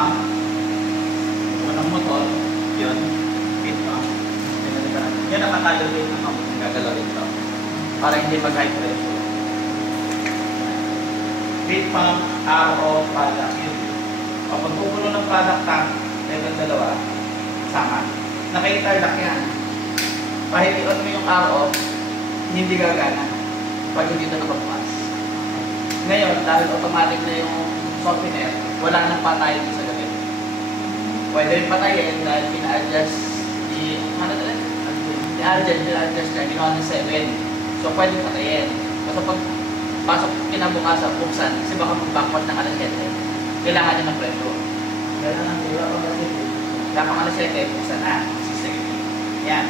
pump. Unang motor, yun. Feed pump. Yan ang nakalagay ng pump. Gagalawin ito. Para hindi mag-high pressure. Feed pump, RO, product, yun. Kapag pupuno ng product tank, level 2, sama. Naka-interlock yan. Pahitian mo yung RO, hindi gagana. Pag hindi ito nakabukas. Ngayon, dahil automatic na yung softener, wala nang patay sa gabi. Pwede rin patayin dahil pina-adjust pina-adjust na, ginawa ng 7. So, pwede patayin. Kasi pag pasok kinabukasan, buksan, kasi baka mag-backward ng alas 7, kailangan niya ng pressure. Kaya pang alas 7, buksan na. Yan.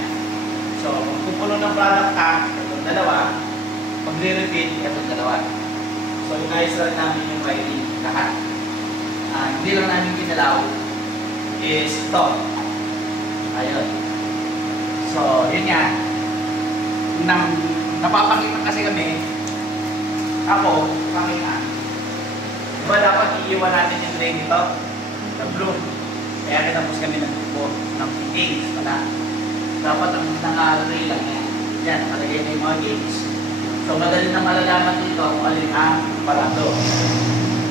So, kung pupuno ng product ka, itong dalawa, pag-re-refill, itong dalawa. So, inayos lang namin yung writing lahat. Hindi lang namin ginalaw is ito. Ayun. So, yun nga. Napapangitan kasi kami. Ako, pangitan. Diba dapat iiwan natin yung drain ito? The blue. Kaya kinapos kami ng grupo ng games. Wala. Dapat ang naka-array lang yan. Yan, nakalagay na yung mga games. So, madali na malalaman dito kung alin ang parado.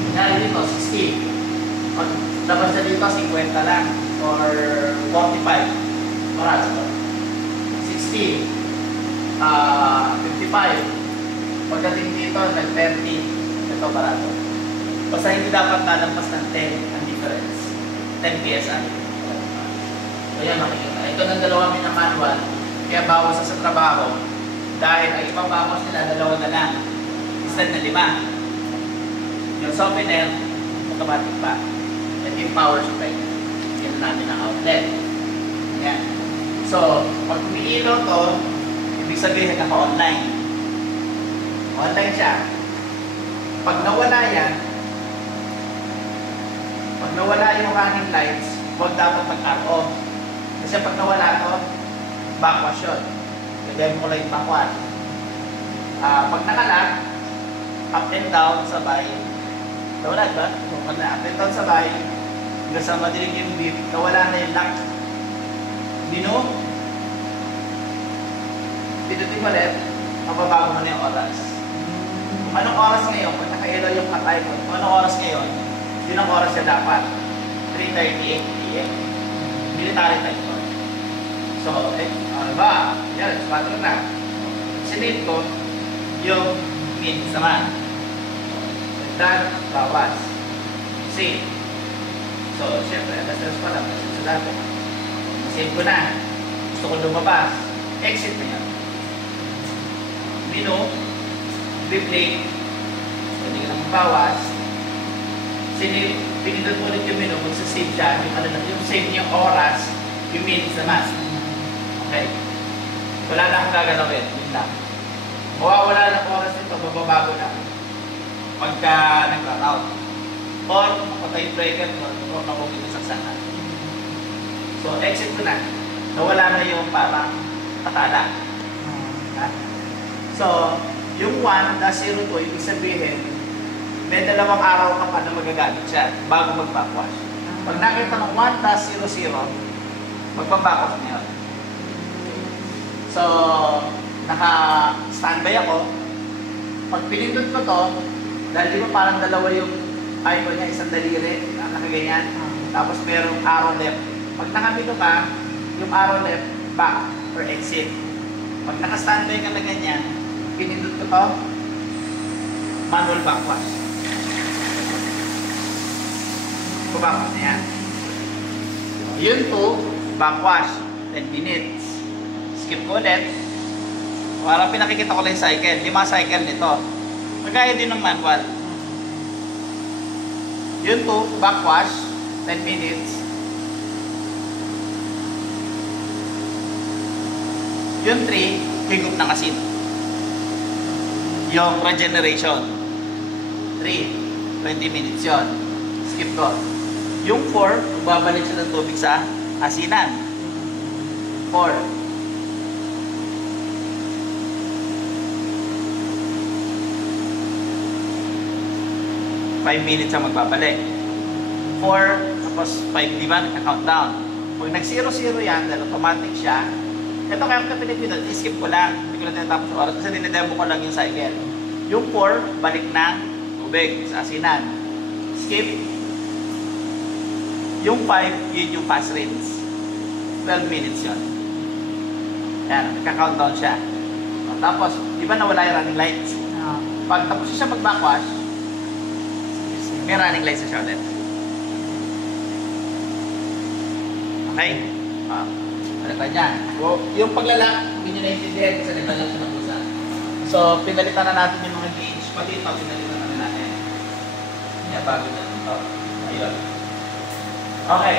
Kunyari dito, 60. Pag labas na dito, 50 lang. Or 45. Parado. 60. 55. Pagdating dito, nag-30. Ito parado. Basta hindi dapat nalampas ng 10 ang difference. 10 PSI. So, yan makikita. Ito ng dalawa na manual. Kaya bawas sa trabaho. Dahil ang ibang bawas nila, 2 na lang. Instead na 5. Yung softener, automatic pa. At yung power supply. Yan namin ang outlet. Yan. So, pag umiilaw to, ibig sabihin naka-online. Online siya. Pag nawala yan, pag nawala yung running lights, huwag dapat mag-cut-off. Kasi pag nawala to, backwash yun. Kaya mo lang yung backwash. Pag nakalag, up and down sabay. Nawala ba? Pag na up and down sabay, hanggang sa madilig yung beep, nawala na yung lock. Dino, pinutin mo ulit, mababago mo na yung oras. Kung anong oras ngayon, kung nakailaw yung patay mo, kung anong oras ngayon, yun ang oras niya dapat. 3:38 p.m. Military time ko. So, ba? Yan, sumatra na. Sinate ko, yung means naman. Dan, bawas. Save. So, syempre, alas pa lang. Sa dati. Save ko na. Gusto ko lumabas. Exit na yan. Mino, replay. Pwede ka lang magbawas. Pinindot mo ulit yung menu, magsasave siya. Yung save niyong oras, yung minutes naman. Okay? Wala na akong gagalawin. Yun lang. Mawawala na oras nito, bababago na. Pagka nag-out. Or, patay yung breaker mo, or nakugin yung saksakan. So, exit ko na. Nawala na yung parang patala. So, yung 1 na 0 to, ibig sabihin, may 2 araw ka pa na magagamit siya bago mag-backwash. Pag nakita ng 1-0-0, magpa-backwash na yun. So, naka-standby ako. Pag pinindot ko to, dahil di ba parang 2 yung icon niya, isang daliri, nakaganyan. Tapos merong arrow left. Pag nakapito ka, yung arrow left, back or exit. Pag naka-standby ka na ganyan, pinindot ko to, manual backwash. Backwash na yan. Yun po, backwash. 10 minutes. Skip ko ulit. Para pinakikita ko lang yung cycle. 5 cycle nito. Magkaya din ng manual. Yun po, backwash. 10 minutes. Yun 3, higop ng asin. Yung regeneration. 3, 20 minutes yun. Skip ko. Yung 4, babalik siya ng tubig sa asinan. 4. 5 minutes ang magbabalik. 4, tapos 5, di ba? Nagka-countdown. Pag nag-0, 0 yan, dahil automatic siya. Ito kaya kung kapilit nyo, skip ko lang. Hindi ko na tinatapos sa oras kasi dinidemo ko lang yung cycle. Yung 4, balik ng tubig sa asinan. Skip. Yung 5, yun yung fast rinse. 12 minutes yun. Yan, nagka-countdown siya. Tapos, di ba nawala yung running lights? Pag tapos siya mag-backwash, may running lights na siya ulit. Okay? Ano pa dyan? Yung paglalak, hindi nyo naiintindihan kasi naglalak siya ng busa. So, pinalitan na natin yung mga gauge. Pati ito, pinalitan na natin. Yan, bago na ito. Ayun. Okay.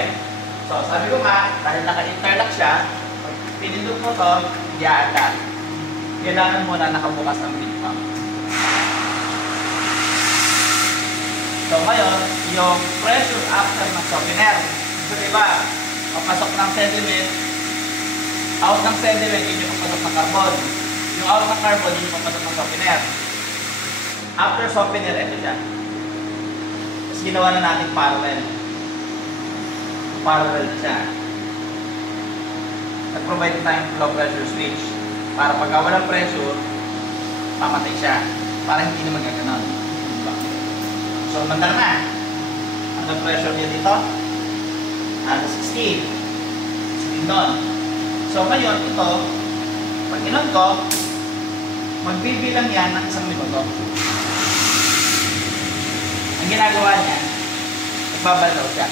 So, sabi ko nga, dahil naka-interlock siya, pag pinindot mo ito, hindi aandar. Kailangan muna nakabukas ang pin pump. So, ngayon, yung pressure after ng softener. So, diba, papasok ng sediment, out ng sediment, yun yung papasok ng carbon. Yung out ng carbon, yun yung papasok ng softener. After softener, ito siya. Tapos ginawa na natin parallel. Parallel na siya. Nag-provide tayong low pressure switch. Para pagka walang pressure, mamatay siya. Para hindi na magkaganon. So, mandar na. Ang pressure niya dito? 16. 16 doon. So, ngayon, ito, pag inon ko, magbibilang yan ng isang minuto. Ang ginagawa niya, nagbabalaw siya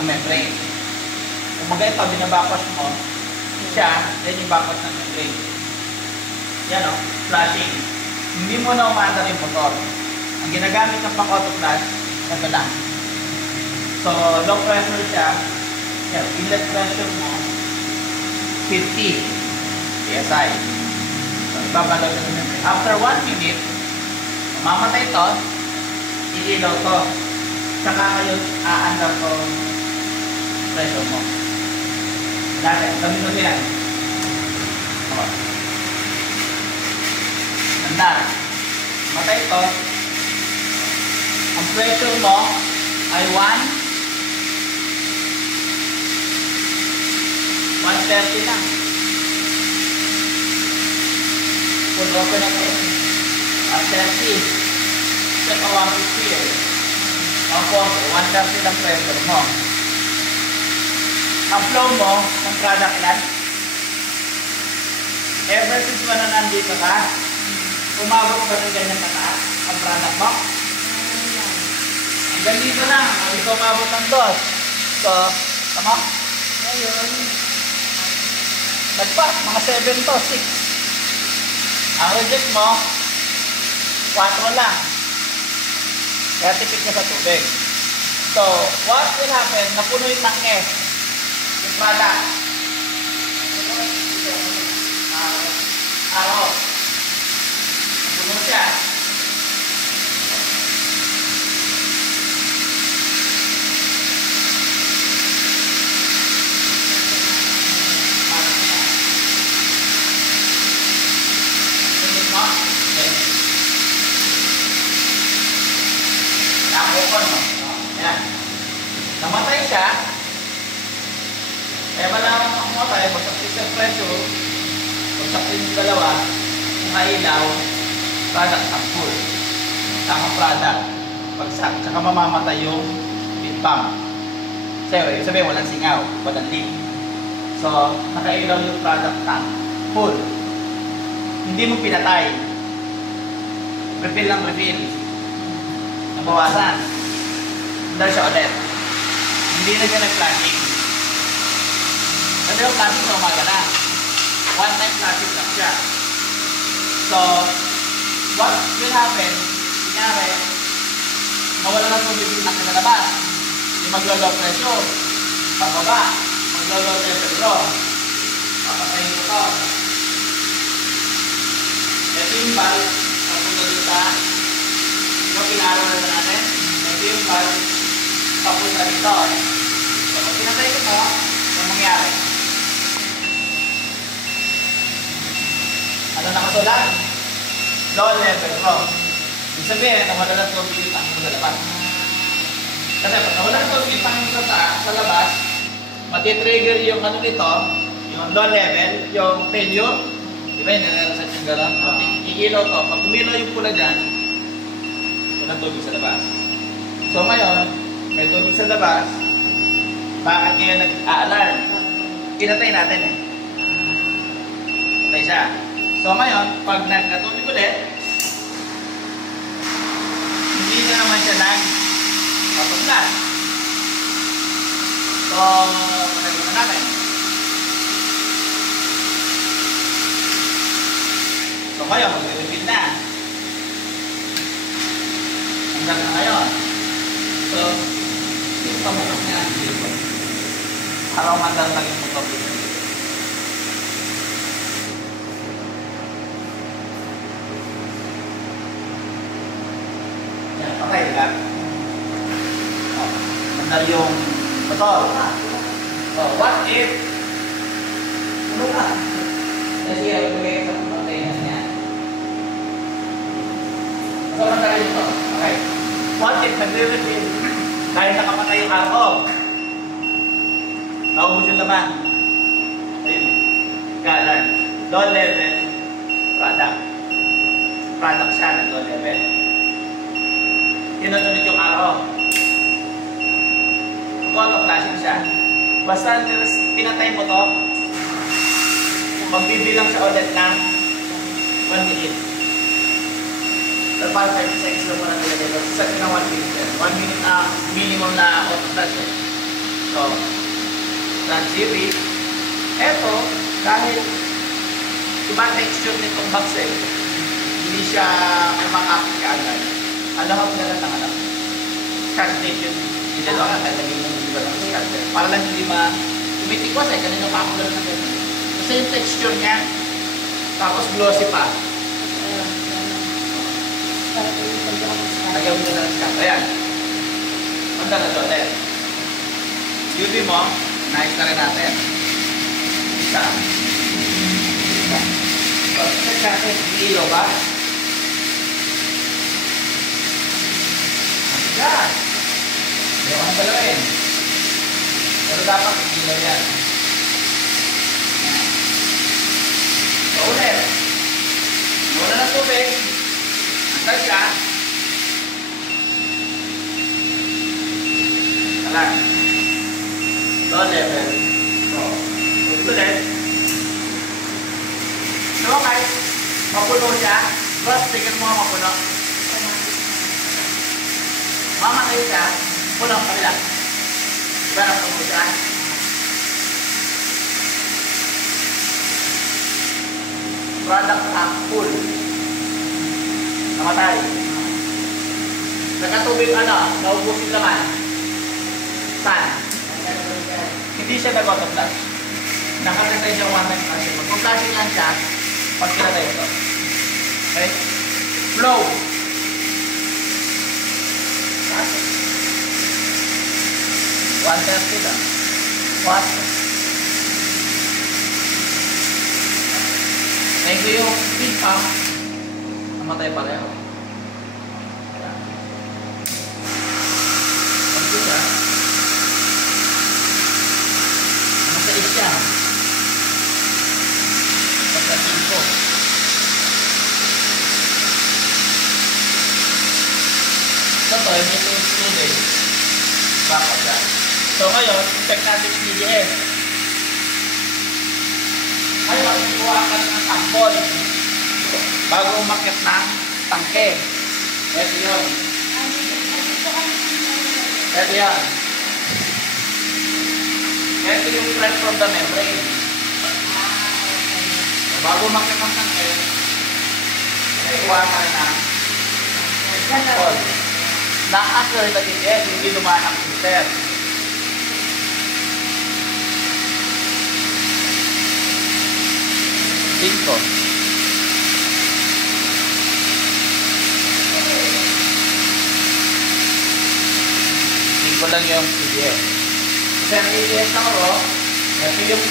ng membrane. Kung mga ito, binabakwas mo, siya, then yung bakwas ng membrane. Yan o, flashing. Hindi mo na umaandar yung motor. Ang ginagamit ng pang-auto flash, ito lang. So, low pressure siya. Yan, inlet pressure mo, 50 PSI. So, ibabalaw siya ng membrane. After 1 minute, mamamatay ito, ililaw ito. Saka ngayon, aandar ko pressure mo. Dati, sabi mo yan. Andar. Matay ito. Ang pressure mo ay 130 lang. Full open ako. At 30. Check a 150 eh. Opo, 130 lang pressure mo. Ang flow mo ng product ilan? Ever since mo na nandito ka, umabot ba ng ganyan kataas ang product mo? Hanggang dito lang, hindi ko umabot ng dos. So, tama? Ngayon, nagpas, mga 7 to, 6. Ang reject mo, 4 lang. Kaya tipid ka sa tubig. So, what will happen? Napuno yung tangke. Yung product. Araw. Napuno siya. Nakukon mo. Ayan. Namatay siya. Kaya malaman ang matay, pagkakit sa pressure, pagkakit yung dalawa, mailaw, product ang full. Tamang product. Pagsak. Tsaka mamamatay yung pit pump. Siyempre, yung sabihin, walang singaw, walang leak. So, nakailaw yung product tank. Full. Hindi mo pinatay. Refill lang refill. Nabawasan. Andar siya ulit. Hindi na siya nag-flashing. Kasi yung flashing sa umaga na. One time flashing lang siya. So, what will happen? Kunyari, mawala na tubig yung tank na labas. Yung maglo-low pressure. Pababa. Maglo-low pressure. Papatayin ko ito. Ito yung valve. Papunta dito sa pinaraw na natin. Ito yung valve. Papunta dito. So, pag pinatay ko ito, ano mangyari? Ano nakasulat? Low level flow. Ibig sabihin, nawala na tubig yung tank mo sa labas. Kasi pag nawala ng tubig pang sa labas, matitrigger yung ano nito, yung low level, yung failure. Di ba yun, nilalasan yung gano'n? Iilaw to. Pag umilaw yung pula dyan, walang tubig sa labas. So ngayon, may tubig sa labas, bakit ngayon nag-a-alarm? Pinatay natin eh. Patay siya. So ngayon, pag nagkatubig ulit, hindi na naman siya nag-papaglas. So, panaglaman natin. So ngayon, mag-repeat na. Hanggang na ngayon. So, ito pa muna nga dito. Araw hanggang naging magpapit. Yan, okay, diba? Mandar yung motor. So, what if ano ka? Kasi ibigay sa container niya. So, mandar yung motor. Okay. What if nagre-refill dahil nakapatay yung arko? Naubos yung laman. Ayun. Galan. Low level product. Product siya ng low level. Tinunod yung arko. Auto-flashing siya. Basta pinatay mo to, magbibilang siya ulit ng 1 minute. So, para 30 seconds lang mo na nilagay ito. Sa na 1 minute. 1 minute na minimum na auto-flash eh. So, that's series. Eto, dahil iba texture nitong box eh, hindi siya kumakapit ka agad. Alahap na lang ng alam. Scotch tape yun. Hindi na lang, kalagay mo yung iba ng scotch tape. Para lang hindi tumitikwas eh, kanina pa ako lang na ganyan. Kasi yung texture niya, tapos glossy pa. Lagyan mo na ng scotch. Ayan. Punta na to ulit. UV mo, nice na rin natin. Isa. Isa. Check natin, ilaw ba? Yan. Hindi ako nang galawin. Pero dapat ilaw yan. So ulit. Wala na tubig. Hanggang siya. Alam. Low level. So, ulit. So guys, mapuno siya. Basta tignan mo mapuno. Mamatay siya. Puno ang kabila. Diba na puno siya? Product ang full. Namatay. Nagkatubig naubos yung laman. Saan? Hindi siya nag-auto-flash. Nakatay siya 1 time kasi. Mag-flashing lang siya pag kinatay ito. Okay? Flow. 130 lang. What? Thank you yung speed pump. Namatay pala yun. Pagkita siya. Masais siya. Pagkating ko. Ito, hindi ito yung student. Baka siya. So ngayon, check natin yung DDS. Ngayon, kuha ka ng tampon bago umakyat ng tangke. Ito yun. Ito yan. Ito yung thread from the membrane. So, bago umakyat ng tangke, kuha ka ng tampon. Na-answer na DDS, hindi dumaan ang filter. Cinco. Cinco lang yung DDS. Kasi ang DDS na ko, ito yung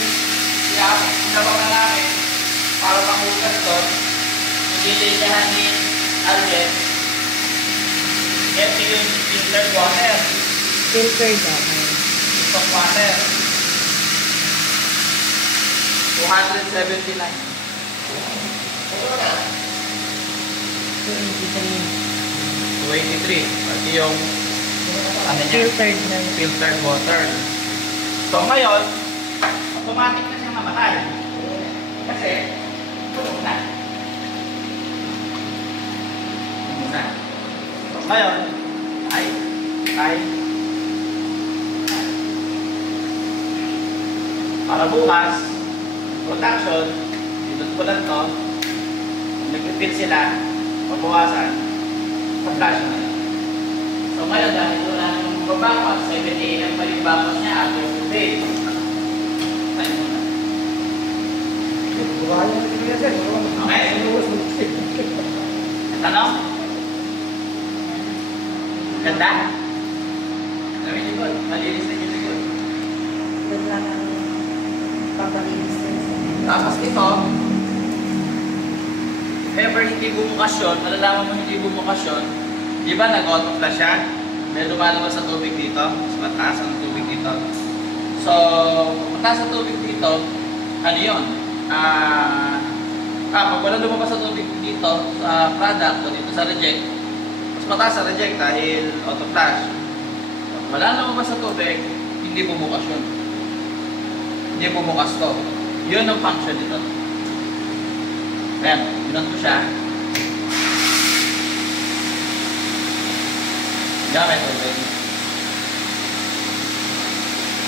sinabang na namin para pangukas ito. Nagilisahan ni Alden. Ito yung filtered water. Filter daw. Itong water. 279. 283. Pati yung ano niya? Filtered na. Filtered water. So ngayon, automatic na siyang namatay. Kasi, tulog na. So ngayon, ay, para bukas, production, dito ko lang to, nag-repeat sila, mabawasan, pa-flash na. So ngayon, dahil wala nang babakot, 7 AM pa yung bakot niya, after 2 days. Tayo muna. Okay? Tanong? Ganda? Kami likod, malinis na yung likod. Doon lang ang papalinis din. Tapos ito, if ever hindi bumukas yun, malalaman mo hindi bumukas yun, di ba nag-auto-flash siya? May lumalabas sa tubig dito, mas mataas ang tubig dito. So, mataas ang tubig dito, ano yun? Pag wala lumabas sa tubig dito, sa product o dito sa reject, mas mataas sa reject dahil auto-flash. Wala lumabas sa tubig, hindi bumukas yun. Hindi bumukas to. Yun ang function nito. Ayan, binan ko siya. Gamit tubig.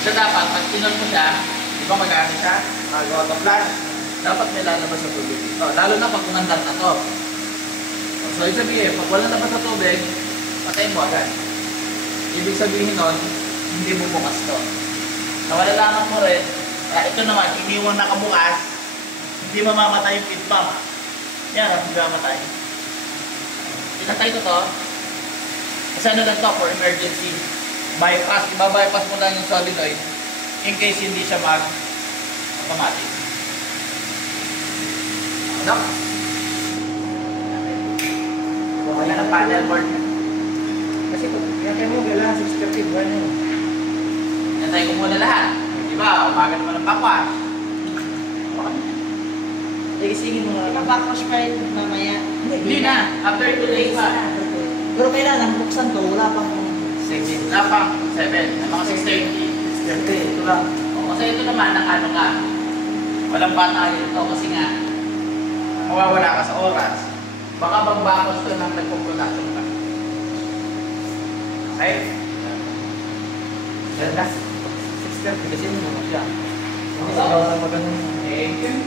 So dapat, pag pinon mo siya, di ba mag-ano siya? Mag-auto-flash. Dapat may lalabas sa tubig dito. Lalo na pag kumandar na to. So, ibig sabihin, pag wala labas sa tubig, patayin mo agad. Ibig sabihin nun, hindi bumukas to. Nawalalaman mo rin, ito naman, iniwan na kabukas, hindi mamamatay yung feed pump. Yan, hindi mamamatay. Pinatay ko to. Kasi ano lang to, for emergency. Bypass, iba-bypass mo lang yung solenoid in case hindi siya mag-automatic. Ano? Wala na panel board. Kasi kaya mo kailangan 630 ba yun? Nantay ko muna lahat. Diba, umaga naman ng bakwas. Sige mo. Ipapakwash pa rin mamaya. Hindi na. After 2 days pa. Pero kailangan buksan to. Wala pang 6. Wala pang 7. Mga 6:30. 630, ito lang. O, kasi ito naman, ano ka. Walang patayin ito kasi nga, mawawala ka sa oras. Baka magbakos to ng nagpo-production ka. Okay? Ganda. 630 kasi yun mo siya. Hindi Oo. sa magandang. Thank you.